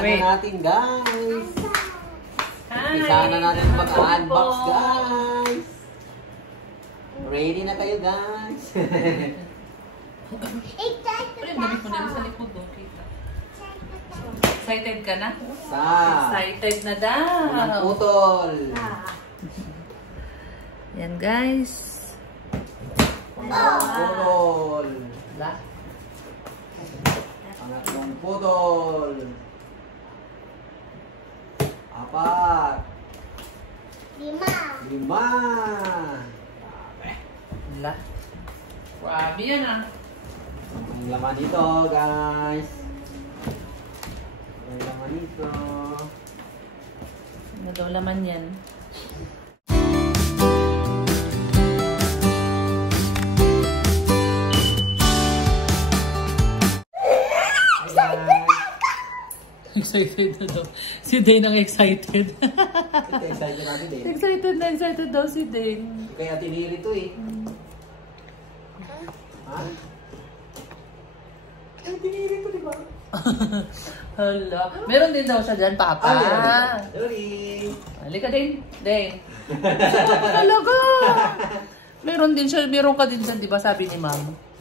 Umpisahan na natin, guys. Umpisahan na natin mag-unbox, guys. Ready na kayo, guys. Excited ka na? Excited na daw. Unang putol. Yan, guys. Unang putol. Pangatlong putol. Apat. Lima. Wala. Grabe yan ah. Ang laman dito, guys. Ang laman dito. Ano daw laman yan? Excited na daw. Si Dane ang excited. Excited natin eh. Excited daw si Dane. Kaya tiniri to eh. Ha? Kaya tiniri to, di ba? Hala. Meron din daw siya dyan, Papa. Sorry. Halika din. Dane. Talaga. Meron din siya. Meron ka din dyan, di ba? Sabi ni Ma'am.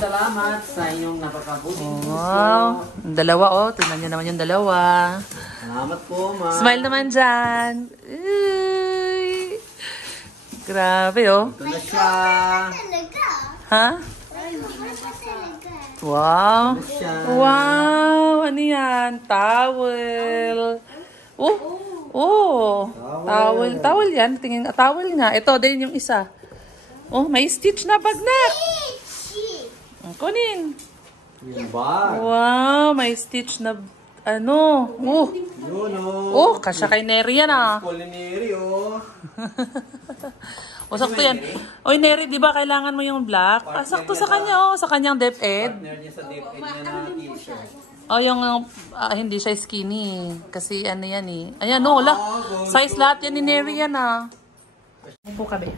Salamat sa inyong napakabuting puso. Wow. Dalawa oh. Tingnan niyo naman yung dalawa. Salamat po, Ma'am. Smile naman dyan. Uy. Grabe oh. Ito na siya. Ha? Wow. Wow. Ano yan? Towel. Oh. Towel. Towel yan. Tingin. Towel nga. Ito din yung isa. Oh, may stitch na bag na. Kunin. Yung bag. Wow, may stitch na ano. Yun Oh, kasya kay Neri yan ah. Culinary oh. O, sakto yan. Oy, Neri, di ba kailangan mo yung black? Ah, sakto sa kanya oh, sa kanyang DepEd. Partner niya sa DepEd niya na t-shirt. Oh, yung hindi siya skinny. Kasi ano yan eh. Ayan, no, size lahat yan ni Neri yan ah. Upo ka, be.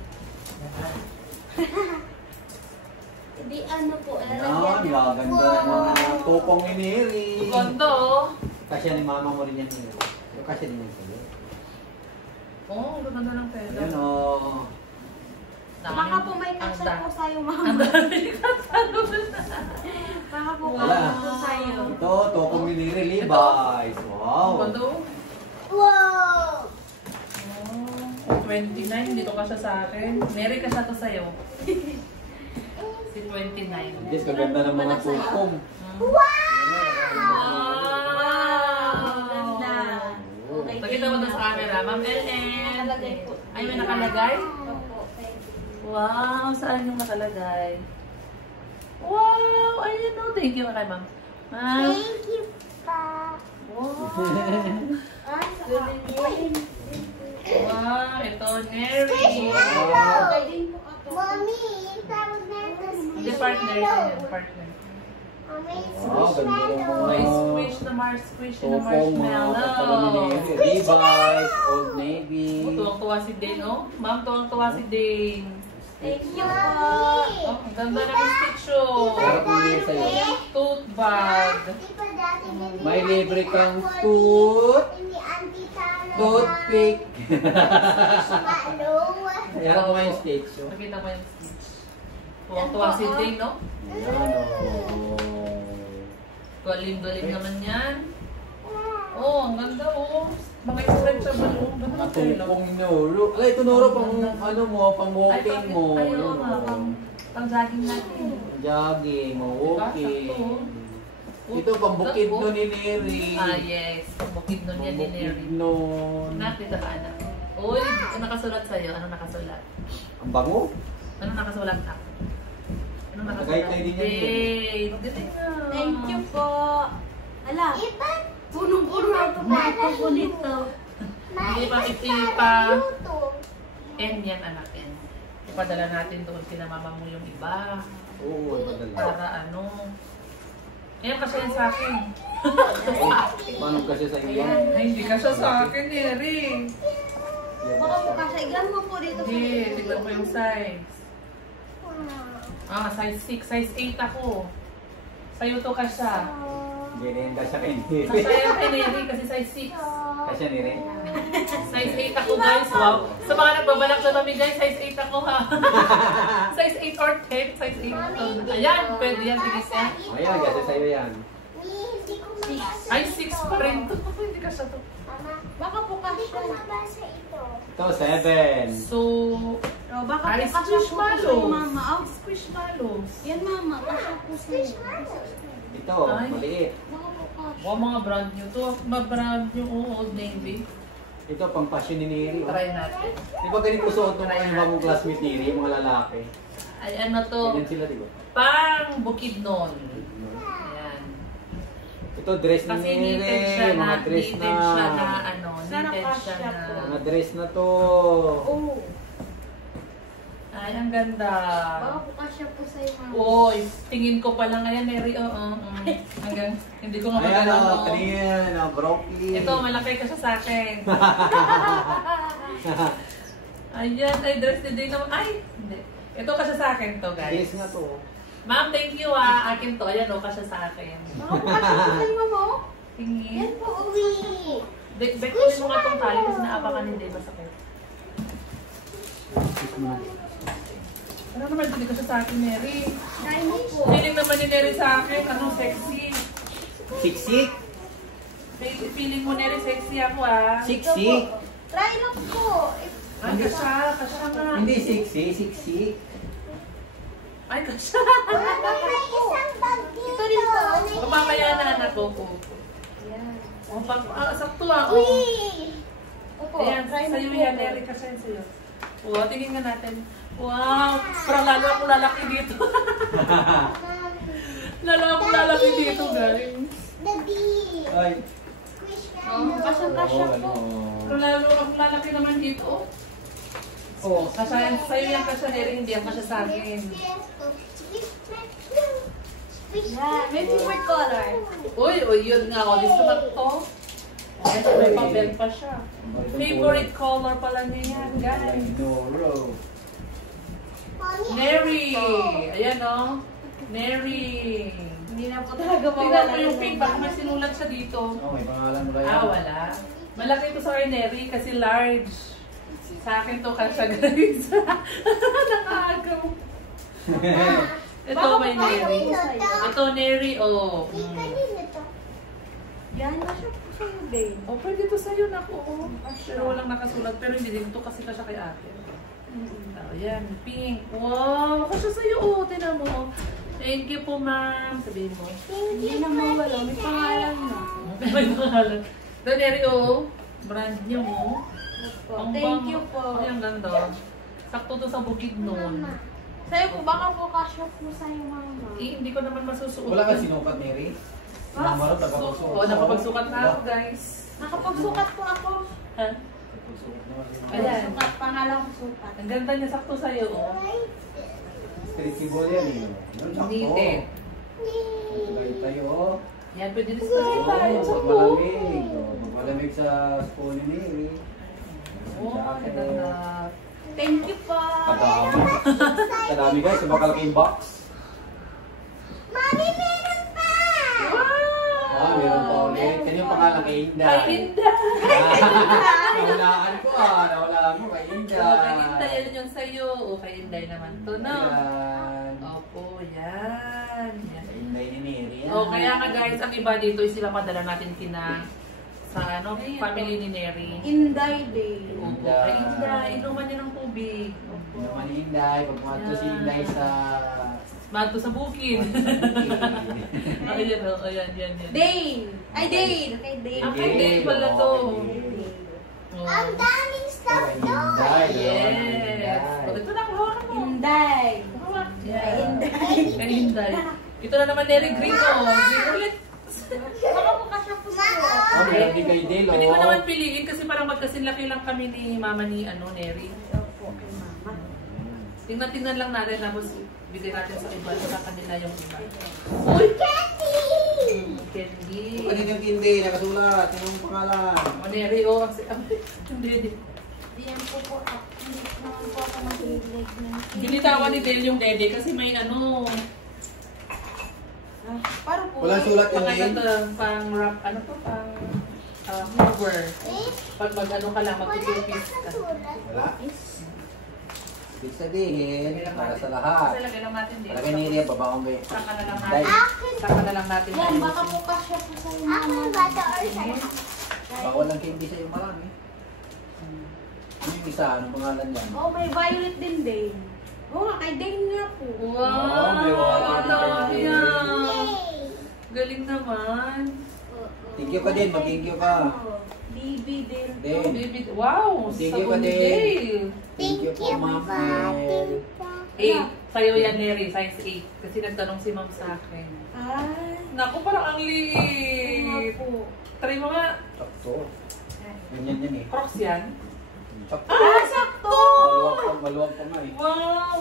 Di ano po, Yan, gaganda naman ang tupong ni Neri. Ganda oh. Kasya ni mama mo rin yan. Yung kasya din yung sa'yo. Oh, ganda ng pera. Ayun oh. baka po may kasal po sa'yo, mama. Ang dami kasal. Baka po kasal po sa'yo. Ito, tupong ni Neri, Levi's. Wow. Ganda oh. Wow! 29, dito ka siya sa akin. Neri ka siya to sa'yo. Si 29. Yes, kaganda ng mga tupong. Ganda. Okay. Pakita mo doon sa camera. Ma'am Ellen. Nakalagay po. Ay, may nakalagay? Opo. Wow, saan yung nakalagay? Wow, ayun o. Thank you kay ma'am. Thank you, pa. Wow. Wow, ito, Neri. Mommy, tawag na ito. Hindi, partner yan. Partner. Wow, ganda ng May mga squish na tupong mga pantalon ni marshmallow. Neri. Levi's, Old Navy. Tuwang-tuwa si Dane, oh. Ma'am, tuwang-tuwa si Dane. Thank you, Mommy. Oh, ang ganda ng stitch, oh. Para po niya sa'yo. Tote bag. May libre kang toothpick. Ayan ko yung stitch. Nakita mo yung stitch. Tuwang-tuwa si Dane, no? Ayan o. Galing-galing naman yan. Oh, ang ganda, oh. Mga stretchable, oh. Ganda kayo. Natupong Noro. Alay, ito Noro, pang ano mo, pang walking mo. Ay, Yun, oo nga, oh. pang-jogging natin. Jogging, walking. Sakto, oh. Ito, pang bukid nun ni Neri. Ah, yes. Bukid nun yan ni Neri. Bukid nun. Natin sa anak. Uy, ano nakasulat sa'yo? Ano nakasulat? Ang bango. Ano nakasulat ka? Ano nakasulat? Nag-guide din yan. Babe, galing na. Thank you po. Ala, punong-puno na ito po dito. Hindi pa ipa. N yan, anak. N. Ipadala natin doon kina mama mo yung iba. Oo, madali. Para ano. Ngayon kasi yan sa akin. Paano kasi sa iyo? Ay, hindi ka siya sa akin, Neri. Baka po kasi, ilan mo po dito. Hindi, tignan mo yung size. Ah, size 6, size 8 ako. Sa'yo to ka siya. Binenta siya kay Neri. Kasya yan kay Neri kasi size 6. Kasya Neri. Size 8 ako guys, wow. Sa mga nagbabalak na kami guys, size 8 ako ha. Size 8 or 10, size 8. Ayan, pwede yan, tigis yan. Ayan, kasi sa'yo yan. Ay, 6 pa rin to. Hindi ka siya to. Baka po kasi Ito, 7. So, baka ay, po kasi po squishmallows. mama. Oh, Squishmallows. yan mama, kasi po sa'yo. Ito, Ay. maliit. Baka po kasi. Wow, mga brand new to. Mga brand new, Old Navy. Ito, pang passion ni Neri. Try natin. Di ba ganito suot ng mga ibang classmate Neri, yung mga lalaki? Ay, ano to? Ganyan sila, di ba? Pang Bukidnon. Ayan. Ito, dress ni Kasi Neri. knitted siya na, Mga dress na. knitted siya na, ano, Sana knitted siya kasya na. po. Mga dress na to. Oh, Ay, ang ganda. baka po kasi po sa'yo mama. Uy, tingin ko pa lang, ayan, Mary, oo. Hanggang, hindi ko nga Ayan magalaw. o, kanina, broccoli. Ito, malaki ka siya sa akin. Ayan, ay, dress ni Day naman. Ay, hindi. Ito kasi sa akin to, guys. Dress nga to. Ma'am, thank you ah. Akin to. Ayan o, kasi sa akin. Baka po kasi po sa'yo mama. Tingin. Yan po, uwi. Bekulin mo nga itong tali kasi naapakan ni Day masakit. Ano naman, hindi ko siya sa akin, Mary. Try mo po. Feeling naman ni Mary sa akin, ano, sexy. Siksik? Feeling mo, Mary, sexy ako ah. Siksik? Try lang po. Ay, kasya nga. Hindi siksi, siksik. Ay, kasya. Ito rin po. Mamamaya na anak ko. Ayan. O, sakto ah. Oh. Opo, Ayan, try mo sa'yo po. yan, Mary, kasya yan sa'yo. O, tingin nga natin. Wow, parang lalo ako lalaki dito. Lalo ako lalaki dito, guys. Ay. Oh, kasya po. Pero lalo ako lalaki naman dito. Oh, kasya yan, sa'yo yan kasya, Mary, hindi yan kasya sa akin. Yeah, may favorite color. Uy, yun nga ako. Gusto mo to? Ayan, may papel pa siya. Favorite color pala niya yan, guys. Doro. Mary! Ayan o. Mary! Hindi na po talaga Tingnan mawala mo yung pink, baka may sinulat siya dito. Oh, may pangalan mo kaya? Ah, wala. Malaki ito sa kay Mary kasi large. Sa akin to kasya, guys. Nakagaw. Ito may Mary. Ito Mary, oh. Yan, kasya po sa'yo, babe. Oh, pwede ito sa'yo na ko. Pero walang nakasulat. Pero hindi din ito kasi kasya kay ate. Oh, yan, pink. Wow, kasya sa'yo. Oh, tinan mo. Thank you po, ma'am. Sabihin mo. Hindi na mawala. May pangalan na. May pangalan. Doon, Mary, oh. Brand new, oh. Thank you po. Ay, ang ganda. Sakto to sa Bukidnon. Sa'yo po, baka po kasya po sa'yo, mama. Eh, hindi ko naman masusuot. Wala ka sinukat, Mary? Ah, Namaro, tagapagsukat. Oh, nakapagsukat na ako, guys. Nakapagsukat po ako. Ha? Ayan. Sukat, pangalang sukat. Ang ganda niya, sakto sa'yo, oh. Stretchable yan eh. Knitted. Tayo tayo, oh. Yan, pwede rin sa tayo. Sakto. Magmalamig. Magmalamig sa school ni Mary. Oh, ang ganda. Thank you po. Kadami. Kadami guys, sa bakalaking box. Mami, meron pa! Ah, meron pa ulit. Yan yung pangalan kay Inday. Kay Inday. Nahulaan ko ah. Nahulaan mo kay Inday. Oh, kay Inday, yan yung sa'yo. O, kay Inday naman to, no? Ayan. Opo, yan. Yan. Kay Inday ni Mary. yan. Oh, kaya nga guys, ang iba dito is ipapadala natin kina sa ano, family ni Neri. Inday Day. Opo, kay Inday, inuman niya ng tubig. Yung naman ni Inday. Pag pumato si Inday sa... Mato sa bukid. Ayan, oh, ayan, yan. Dane! Ay, Dane! Kay Dane. Ah, kay Dane pala to. Oh. daming Kay Inday. Yes. Oh, ito na, hawakan mo. Inday. Hawak. Kay Inday. Kay Inday. Ito na naman Neri Green, oh. Green ulit. Baka po kasya po sa'yo. Oh, meron din kay Dale, Pwede ko oh. naman piliin kasi parang magkasinlaki lang kami ni mama ni Neri. Opo, kay mama. Tingnan lang natin tapos bigay natin sa iba sa kanila yung iba. Uy! Candy! Pwede yung Inday, nakasulat. Yung pangalan. O Neri, oh. Hindi. Diyan po po ako. Hindi naman po ako mag-leg ng... Binitawan Binitawan ni Dale yung dede kasi may ano. Para po. Walang sulat Pang yun ano eh. to, pang wrap, ano to, pang cover. Pag mag-ano ka lang, mag-cookies ka. Wala. Ibig sabihin, para sa lahat. Kasi lagay lang natin dito. Palagay ni Ria, babaong kayo. Saka na lang Dahil, natin. Saka na lang natin. Yan, baka po kasya po sa inyo. Ako yung bata or sa'yo. baka walang candy sa'yo marami. Ano yung isa? Anong pangalan yan? Oh, may violet din, Dane. Oo nga, kay Dane nga po. Wow! may water Dami din. yan. Galing naman. Thank you ka din, mag-thank you ka. Bibi din. Din. Baby, wow! Thank you, Sabon ni Kadel. Dale. Thank you po, Ma'am Mel. 8. Sa'yo yan, Mary. Size 8. Kasi nagtanong si ma'am sa akin. Ay. Naku, parang ang Oo nga liit. po. Try mo nga. Sakto. Ganyan yan eh. Crocs yan. Sakto. Ah, sakto! Maluwag pa nga eh. Wow!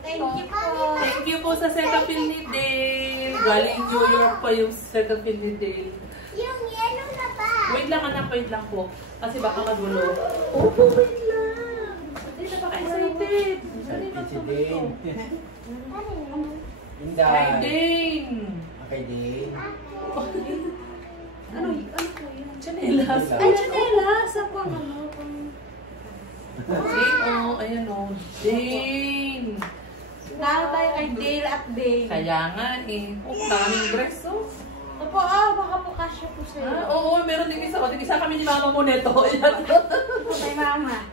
Thank you po. Thank you po sa Cetaphil ni Dale. Galing New York pa yung Cetaphil ni Dale. Yung yellow na ba? Wait lang anak, wait lang po. Kasi baka magulo. Opo, wait lang. Hindi na baka excited. Dali Si magtuloy. Dane. Ano yan? Inday. Hi, Dane! Okay, Dane. Ano po yan? Chanelas. Ay, chanelas. Ako ang ano. Dane, oh, ayan oh. Dane! Lalo tayo kay Dale at Dane. Kaya nga eh. Oh, daming dress oh. Opo, baka po kasya po sa'yo. Ah, oo, meron din isa. Tig-isa kami ni mama mo neto. Ayan. Opo, kay mama.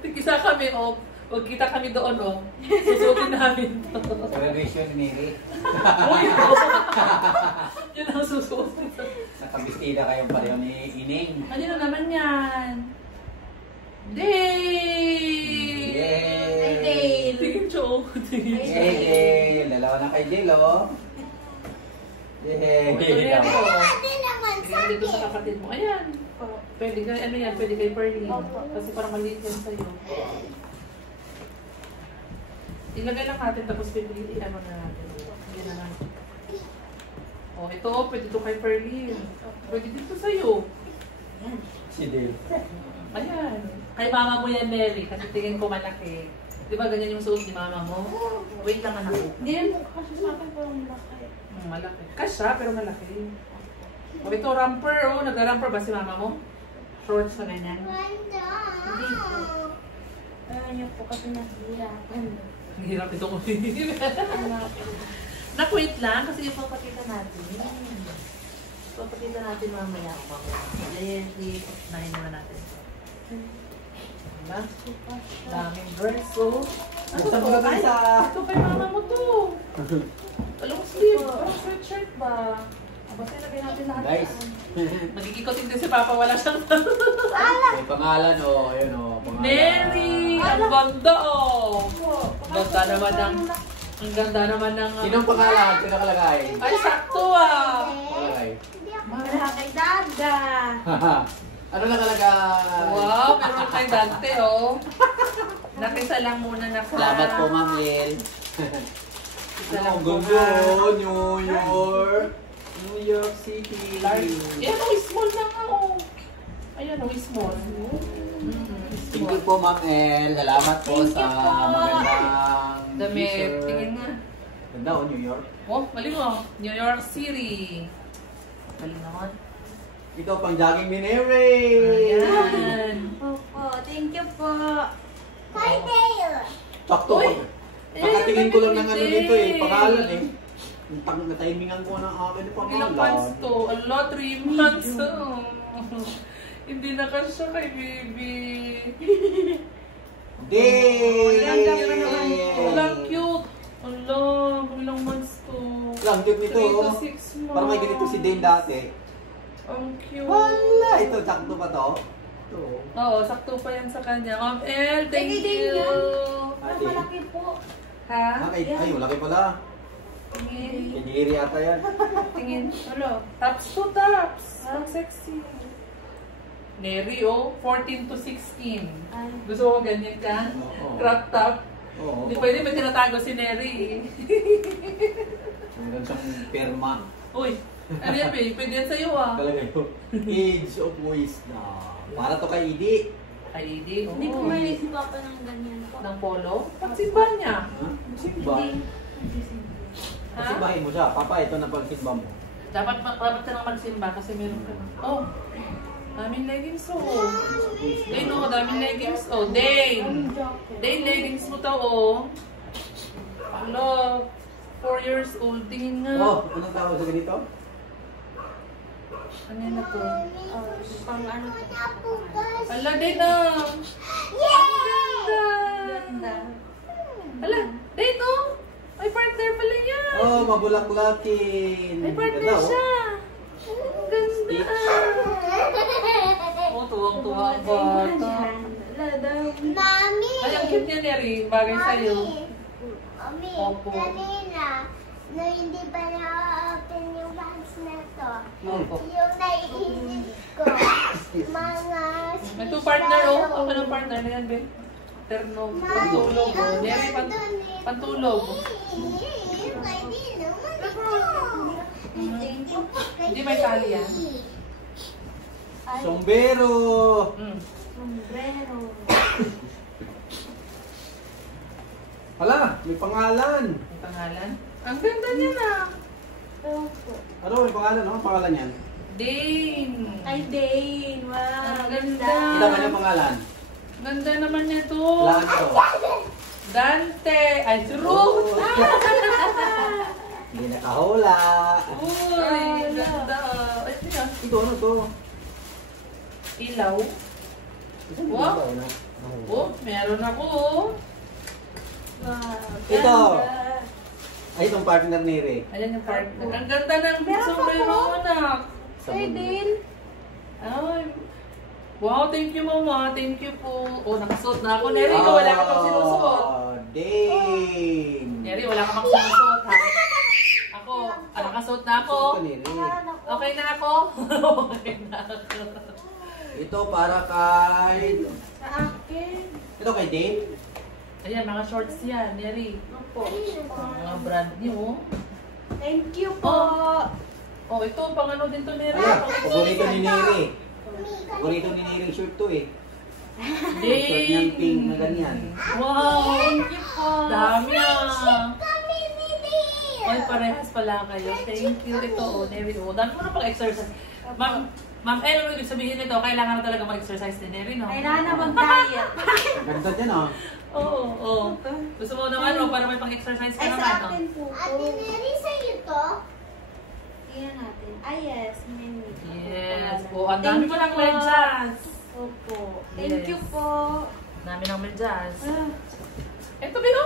Tig-isa kami oh. Huwag kita kami doon oh. Susukin namin to. Graduation ni Mary. Uy, oh. Yun ang susukin. Nakabistida kayong pareho ni Ining. Ano na naman yan? Dale! Yay! Ay, Dale. Tingin siyo. Tingin siyo. Yay! Dalawa na kay Jill, oh. Yay! Ito na yan oh. naman Tingin dito sa kapatid mo. Ayan. Pwede kay, ano yan? Pwede kay Pearly. Kasi parang maliit yan sa'yo. Ilagay lang natin tapos pipiliin mo na natin. Hindi na natin. Oh, ito oh. Pwede ito kay Pearly. Pwede dito sa'yo. Si Jill. Ayan. Kay mama mo yan, Mary. Kasi tingin ko malaki. Di ba ganyan yung suot ni mama mo? Wait lang anak. Hindi rin po kasya sa akin parang malaki. Malaki. Kasya, pero malaki. O ito, romper. Oh, nag-romper ba si mama mo? Shorts na ganyan. Hindi po. Ayaw niyo po kasi nahihirapan. Ang hirap itong ulit. Wait lang kasi ipapakita natin. Ipapakita natin mamaya. Ayan, i-nahin muna natin. Diba? Daming dress, oh. Ano Buksan to? mo na tayo Ay, sa- ito kay mama mo to. Long sleeve. Parang sweatshirt ba? Basta ilagay natin lahat. Guys. Magkikikotin din si Papa. Wala siyang May pangalan, oh. Ayun, oh. Pangalan. Mary! Ang ganda, oh. Ang ganda naman ng... Ang ganda naman ng... Sinong pangalan? Sino nakalagay? Ay, sakto ah! Nakalagay. Wala kay Dada. Ano nakalagay? Wow, meron kay Dante, oh. Nakisa lang muna na Salamat po, Ma'am Lil. Isa lang Ang po, ganda, ha. New York. New York City. Ayan, oh, small na nga, oh. Ayan, oh, small. Thank you po, Ma'am El. Salamat po Thank sa you po. magandang Damit. t-shirt. Tingin nga. Ganda, oh, New York. Oh, mali mo. New York City. Mali naman. Ito, pang jogging ni Nere. Ayan. Opo, thank you po. Kay Dale. Sakto. Uy! Nakatingin ko lang ng ano Hindi. dito eh. Pangalan eh. Natimingan ko ng akin yung Ilang pangalan. months to? Ala, 3 months. Oh. Hindi na kasya kay baby. Day! Ang cute naman. Walang cute. Ala, ilang months to? Lang, cute nito. 3 to Oh. 6 months. Parang may ganito si Dane dati. Ang cute. Wala! Ito, sakto pa to. Ito. Oo, sakto pa yan sa kanya. Ma'am El, thank Thank you. you. Ate. Malaki po. Ha? Ay, malaki pala. Tingin. Kidiri ata yan. Tingin. Ano? Tops to tops. Ang sexy. Neri, oh. 14 to 16. Ay. Gusto mo ganyan ka? Oo. Crop top. Oo. Hindi pwede ba tinatago si Neri eh. Meron siyang perma. Uy, ano yan babe? Pwede yan sa'yo ah. Talaga yun. Age of wisdom. Para to kay Idi. Ay, di. Oh. Hindi po may si Papa ng ganyan po. Ng polo? Pagsimba niya. Ha? Ba? Hindi. Pasimbahin mo siya. Papa, ito na pagsimba mo. Dapat ka nang magsimba kasi meron ka. Oh, daming leggings oh. Dane oh, daming leggings oh. Dane leggings mo to oh. Hello, 4 years old. Tingin nga. Oh, anong tawag sa ganito? Ano yan na to? Pang ano po? Hala, Dane ah. Ganda. Hala, Dane oh. May partner pala yan. Oh, mabulaklakin. May partner Ganda, oh. siya. Ang ganda ah. Oh, tuwang-tuwa ang bata. Mami! Ay, ang cute niya, Neri. Bagay sa'yo. Mami, Opo. kanina, na hindi pa na-open yung box na to, Opo. yung naiisip ko, mga... May two partner, oh. Ako ng partner na yan, Ben. Terno. Pantulog, oh. Neri, pantulog. Pwede naman ito. Hindi may tali yan. Sombero. Sombrero. Hala, may pangalan. Ang pangalan? Ang ganda niya na. Opo. Ano, may pangalan, no? Ang pangalan yan. Dane. Ay, Dane. Wow. Ang ganda. Kita ba niya pangalan? Ganda naman niya to. Lahat to. Dante. Ay, si Ruth. Hindi nakahula. Uy, ganda. Ay, siya. Ito, ano to? Ilaw. Isang Wow. ba, ano? Oh, meron ako. Oh. Wow. Ito. Ganda. Ay, itong partner ni Rick. Ayan yung partner. Ang ganda ng sombrero, anak. Ay, Dane. Ay. Wow, thank you, Mama. Thank you po. Oh, nakasuot na ako. Neri, wala ka pang sinusuot. Dane. Neri, wala ka pang sinusuot, ha? Ako, nakasuot na ako. Ito ni Rick. Okay na ako? Okay na ako. Ito para kay... Sa akin. Ito kay Dane. Ayan, mga shorts yan, Neri. Opo. Mga brand new, oh. Thank you po. Oh, ito, pang ano din to, Neri. Ayan, paborito ni Neri. Paborito ni Neri yung shirt to eh. Shirt niyang pink na ganyan. Wow! Thank you po. Dami ah! Kami ni Dane. Ay, parehas pala kayo. Thank you. Ito, oh, Neri. Oh, dami mo na pang-exercise. Ma'am, ano ibig sabihin nito? Kailangan na talaga mag-exercise ni Neri, no? Kailangan na mag-diet. Ganda dyan oh. Oo, oo. Gusto mo naman, oh, para may pang-exercise ka Ay, naman, sa no? akin po. Ate Neri, sa'yo to? Tingnan natin. Ay, yes. Mini. Yes. Oh, ang dami mo ng medyas. Opo. Yes. Thank you po. Dami ng medyas. Ah. Ito, Bino.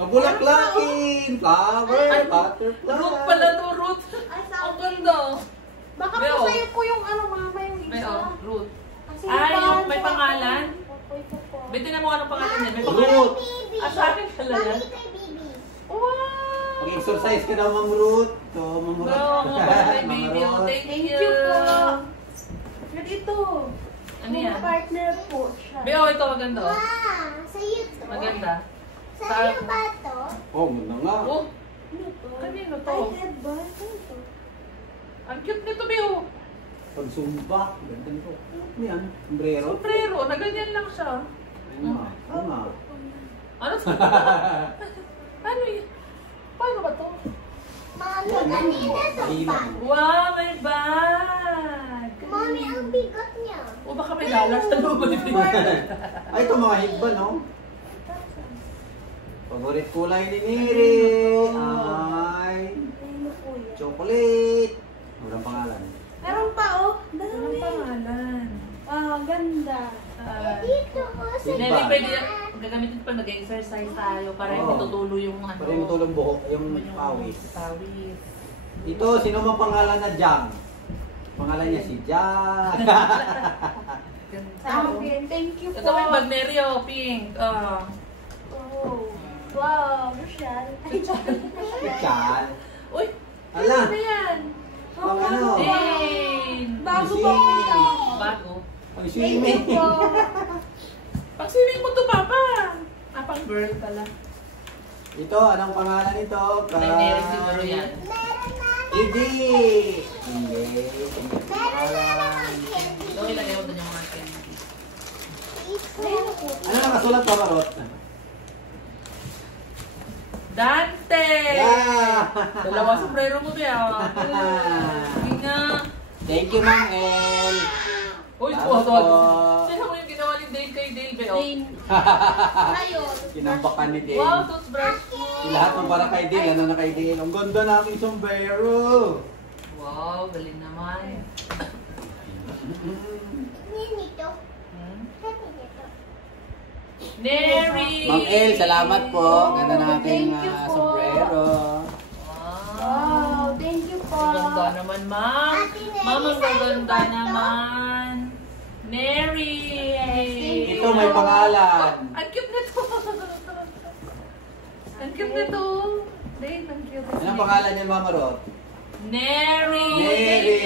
Mabulaklakin! Flower! Ay, Butterfly! Root pala to, Root. Ay, sa Ang akin. ganda. Baka May, po oh. sa'yo po yung ano, mama, yung May, isa. oh, Root. Kasi Ay, yung may pangalan? Opo, ito po. Bete na mo anong pangalan niya. May pangalan. Root! Ah, sa akin pala yan. Kay Bibi. Wow! Mag-exercise ka daw, Ma'am Ruth. Ito, Ma'am Ruth. Wow, mga birthday Ma'am baby. Oh, Ruth. thank Thank you. you po. Yan ito. Ano yan? Partner po siya. Beo, ito maganda. Oh. Sa'yo to. Maganda. Sa'yo ba to? Oh, ganda nga. Oh, Ano to? kanino to? Ay, head ba? Ano to? Ang cute nito, Beo. Pag-zumba. Ganda nito. Ano yan? Sombrero? Sombrero, na ganyan lang siya. Ayun nga. Oo nga. Ano to? Ano yun? Paano ba to? Mami, kanina to Ilan? Wow, may bag. Mami, ang bigot niya. O baka may dollars na loob ni Ay, ito mga higba, no? Paborit kulay ni Neri ay Ano po yan? chocolate. Walang pangalan. Meron pa oh. Anong pangalan? Wow, ganda. Dito ko sa Neri, pwede gagamitin pa mag-exercise tayo para hindi Oo. tutulo yung ano. Pwede mo tulong buhok, yung pawis. Pawis. Ito, sino mang pangalan na Jang? Pangalan niya si Jang. Ganda. Sa akin. Thank you po. Ito may bag Neri, oh, pink. Oh. Wow, Rochelle. Chan. Uy, Ala. ano yan? Pang ano? Dane. Bago Si po Simi. siya. Bago. Pang Thank swimming. you po. Pag swimming mo to, Papa. Ah, pang girl pala. Ito, anong pangalan nito? May Neri siguro yan. Hindi. Hindi. Pangalan. Ito, ilagay mo doon yung mga candy. Ano nakasulat pa, Marot? Dante! Yeah! Dalawa sombrero mo ba? Sige nga. Thank you, Ma'am El. Uy, Salamat tuwa-tuwa. po. Sino mo yung ginawa ni Dale kay Dale, Beo? Ayun. Kinambakan ni Dale. Wow, toothbrush mo. Lahat mo para kay Dale. Ano na kay Dale? Ang ganda namin sombrero. Wow, galing naman. Neri! Ma'am El, salamat po. Ganda ng aking Thank you po. sombrero. Wow, thank you po. Ang ganda naman, ma'am. Ma'am, ang ganda naman. Neri! Ito may pangalan. Ang cute nito. Ang cute nito. Dave, ang cute. Anong pangalan niya, Mama Rot? Neri! Neri!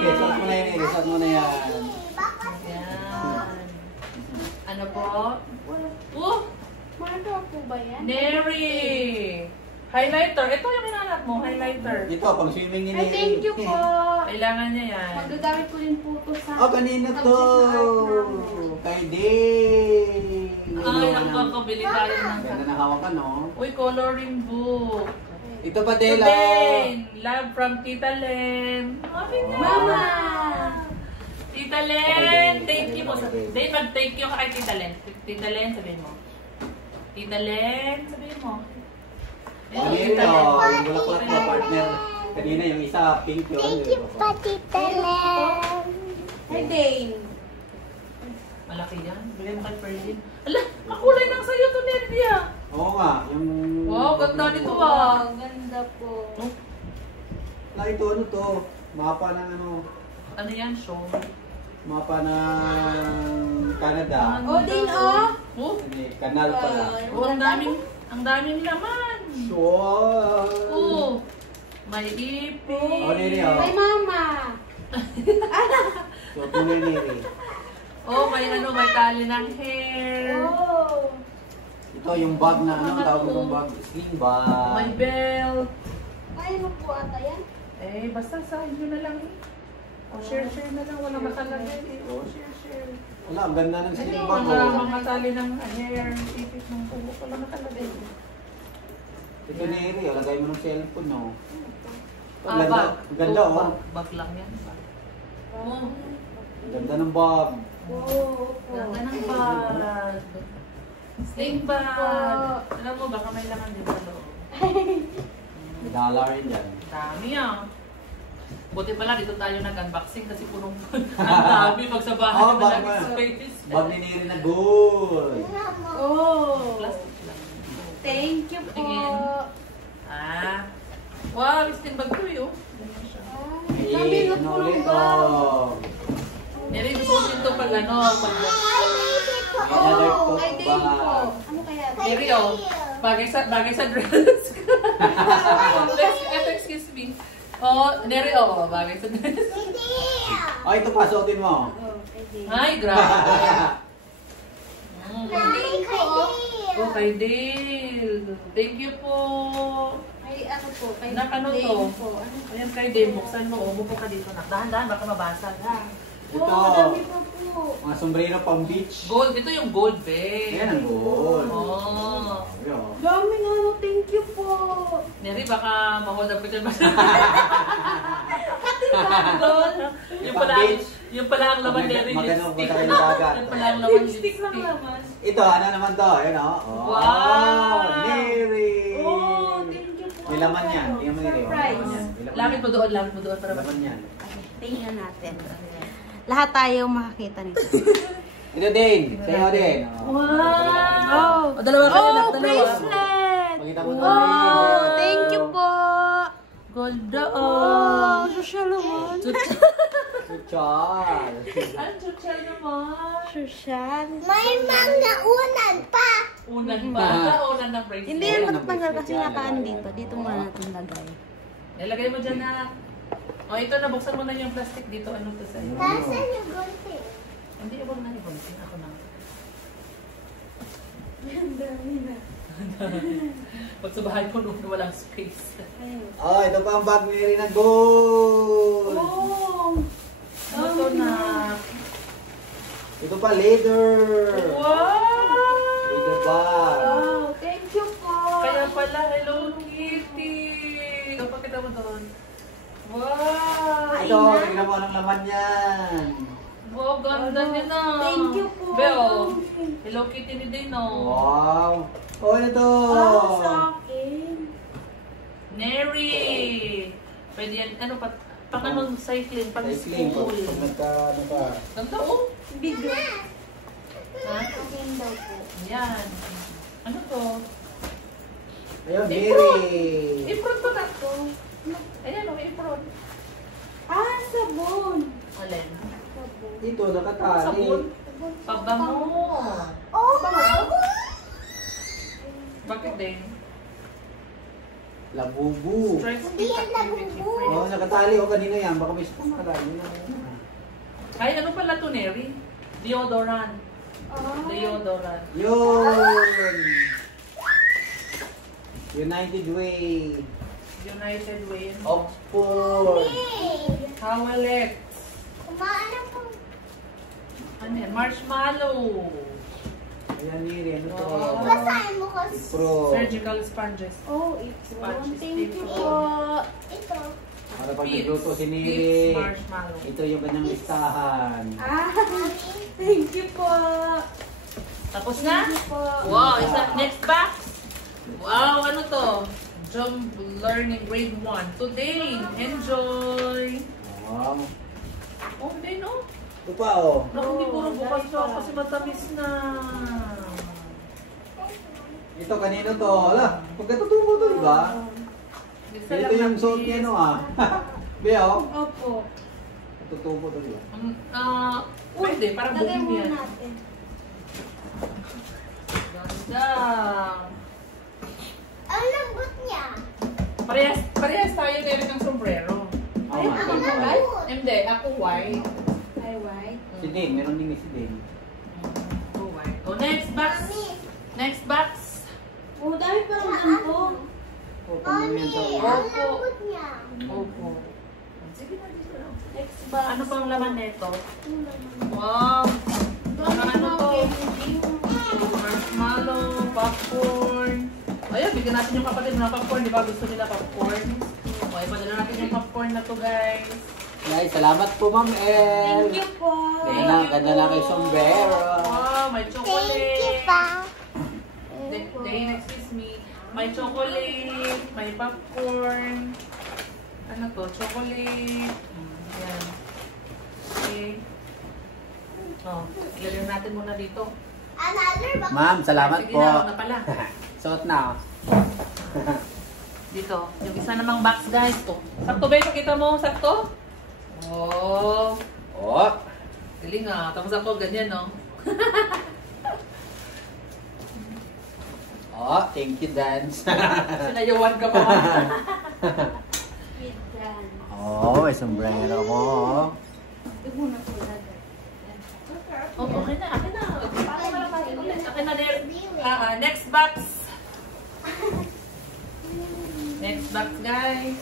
Resort mo na yan, resort mo na yan. Yan. Ano po? Oh, Marto po ba yan? Neri! Highlighter. Ito yung hinahanap mo, highlighter. Ito, pang swimming ni Ay, Neri. thank you po. Kailangan niya yan. Magagamit ko rin po ito sa... Oh, kanina to. Kay Dale. Ay, nakakabili tayo ng... Ganda na hawakan, no? Uy, coloring book. Ito pa, To Dale. Ben. Love from Tita Len. Mama! Tita Len, thank you po. Dave, mag-thank you ka kay Tita Len. Tita Len, sabihin mo. Tita Len, sabihin mo. Kanina, oh, yung bulaklak mo, partner. Kanina, yung isa, pink yun. Thank you, Patita Len. Hi, Dane. Malaki yan. Bigay mo kay Ferlin. Ala, makulay lang sa'yo to, Nervia. Oo nga, yung... Wow, ganda nito ah. Wow, ganda po. Na ito, ano to? Mapa ng ano? Ano yan, show? Mapa ng Canada. Oh, Dane, oh! Oh, Hindi, kanal pala. oh, ang daming laman. Sure. Oh, may ipin. Oh, Neri, oh. Hi, Mama! So, ito ni Neri. Oh, may ano, may tali ng hair. Oh! Ito yung bag na, ano, tawag ng bag? Sling bag. May belt. Ay, ano po ata yan? Eh, basta sa inyo na lang eh. Oh, share na lang. Walang makalagay eh. Oh, share. Wala, ang ganda ng sling bag. Mga tali ng hair, ipit ng buhok. Walang makalagay. Ito Neri, oh, lagay mo ng cellphone, no? Ang Ah, ganda, bag. ang ganda, Oh, oh. bag lang yan. Oh, Ang ganda ng bag. Oh, ganda ng bag. Sling bag. Alam mo, baka may laman din sa loob. May dollar rin yan. Dami ah. Buti pala dito tayo nag-unboxing kasi punong ang dami pag sa bahay Oh, naman bag ang mo. space. Bag ni Neri na gold. Oh! Plastic lang. Thank you po. Tingin. Ah. Wow, sling bag ko eh oh. Ganyan siya. Sabi na po ng bag. Neri, gusto ko dito pag ano, pag... Another Oh, tote ay, Dane po. bag. Ano kaya? Neri oh, bagay sa dress. Excuse me. Oh, Neri oh, bagay sa dress. Oh, ito pa, suotin mo. Oh, kay Dane. Ay, grabe. Dane po. Oh, kay Dale. Thank you po. Ay, ano po? Kay Nak, ano Dane to? po. Ano? Ayan kay Dale, buksan mo. Umupo ka dito. Nak. Dahan-dahan, baka mabasag. Ito, Oh, dami po po. mga sombrero pang beach. Gold. Ito yung gold, babe. Ayan ang gold. Oh. Ayan. Dami nga, no, thank you po. Neri, baka ma-hold up kita. Yung pala ang laman, Neri. Magano po lipstick. tayo ng dagat. Yung pala ang laman, Lipstick lang naman. Ito, ano naman to? Ayan o. Oh. Wow! Neri! Oh, thank you po. May laman yan. Tingnan mo Neri. oh, may laman yan. May laman Lapit yan. mo doon, lapit mo doon. Para May laman yan. Tingnan natin. Lahat tayo makakita nito. Ito din. Sa'yo din. Wow! O, dalawa ka na, Oh, dalawa. bracelet! Pakita mo Wow! Thank you po! Gold Oh, doon. social naman. Chuchal. Ang chuchal naman. Social. May mga unan pa. Unan pa. Unan ng bracelet. Hindi yan matatanggal kasi nakaan dito. Dito muna natin lagay. Nilagay mo dyan na. O, ito, nabuksan mo na yung plastic dito. Ano to sa'yo? Nasaan yung gunting? Hindi, ibang na ibang. Ako na. Pag sa bahay ko, nung walang space. Oh, ito pa ang bag ni Neri na gold. Oh! Ano to na? Ito pa leather. Wow! Leather bag. Wow! Thank you po! Kaya pala Wow! Ito, tingnan mo anong laman yan. Wow, ganda niya na. Thank you po. Beo, Hello Kitty ni Dino. Wow. Oh, ito. Sa akin. Neri. Pwede yan, ano pa, pang ano, cycling, pang Cycling. school. Pag nagka, ano ba? Ganda oh. Bigo. Ha? Akin daw po. Yan. Ano to? Ayun, Mary. Apron pa na to. Ayan oh, apron. Ah, sabon. Alin? Dito, nakatali. Sabon. Pabango. Oh, bago. Bakit din? Labubu. Stress Hindi yan labubu. Oh, nakatali. O, kanina yan. Baka may spoon na tayo. Ay, ano pala to, Neri? Deodorant. Deodorant. Yun. United Way. United Way. Oxford. Howlet. Kumaan ako. Ano yan? Marshmallow. Ayan, Mary. Ano to? Wow. Basahin mo ko. Pro. Surgical sponges. Oh, ito. Sponges Thank you dito. po. Ito. Para pag Peeps. nagluto si Mary. Peeps marshmallow. Ito yung kanyang listahan. Ah, thank you po. Tapos na? Thank you po. Wow, is that next box? Wow, ano to? Jump Learning Grade 1. Today, enjoy! Wow. Oh, hindi no? Ito pa, oh. Naku, hindi puro bukas to kasi matamis na. Ito, kanino to? Wala. Pagkatutubo to, di ba? Gusto Ito lang yung ng salt cheese. ano ah. Beo? Opo. Tutubo to, di ba? Pwede, parang Lagay buhim muna yan. natin. Ganda. Ang lambot niya. Parehas tayo din ng sombrero. Oo Ay, nga, ako ito. white? Hindi, ako white. Ay, white. Si Dane, meron din si Dane. Ako white. Oh, next box. Next box. Oh, dahil parang ganito. Oh, pang yan sa Mami, ang lambot niya. Opo. Sige na, dito lang. Next box. Ano pang laman nito? Wow! Mga ano to? Marshmallow, popcorn. Ayun, bigyan natin yung kapatid ng popcorn. Di ba gusto nila popcorn? Okay, padala natin yung popcorn na to, guys. Guys, salamat po, Ma'am El. Thank you po. Ganda na kay sombrero. Wow, may Thank chocolate. you pa. Day, excuse me. May chocolate, may popcorn. Ano to? Chocolate. Yan. Okay. Oh, ilagay natin muna dito. Another box. Ma'am, salamat Sige po. na, ako na pala. Suot na. Dito, yung isa namang box, guys. To. Sakto ba? Pakita mo, sakto? Oh. Oh. Galing ah. Tapos ako, ganyan, no? Oh, thank you, Dance. Sinayawan ka pa. Oh, may sombrero mo. Ito muna po lagay. Oh, okay na. Akin na. Paano na lang natin ulit? Akin na, there. Next box. Next box, guys.